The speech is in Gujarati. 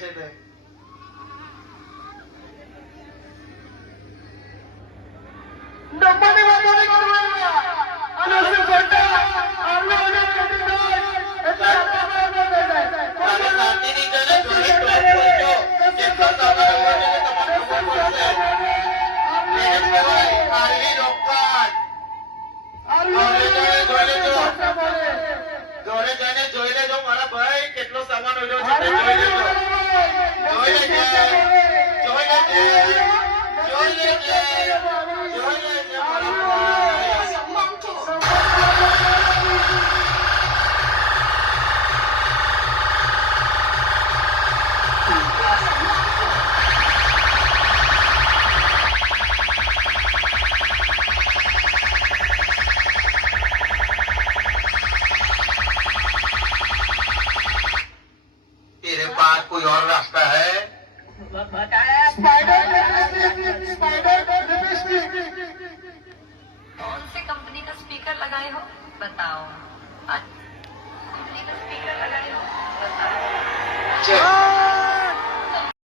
છે તે ડબ્બાની વાતો નહીં કરવાના. અને શું ખોટા આમને મને ખોટી થાય એટલે આપણે બરાબર થઈ જાય. તારે નાતીની જોડે જોડે ટોપ બોલજો. કેટલો સામાન ઉભો છે કે તમારે ખબર પડશે. એને કહેવાય આરવી રોકડ. જોડે જઈને જોઈ લેજો મારા ભાઈ કેટલો સામાન ઉડ્યો છે તે જોઈ લેજો. જોઈ લેજે જોઈ લેજે જોઈ લેજે જોઈ લેજે મારા ભાઈ. तेरे पास कोई और रास्ता है? स्पाइडर लिपस्टिक कौन से कंपनी का स्पीकर लगाए हो बताओ कंपनी का स्पीकर लगाए हो बताओ चल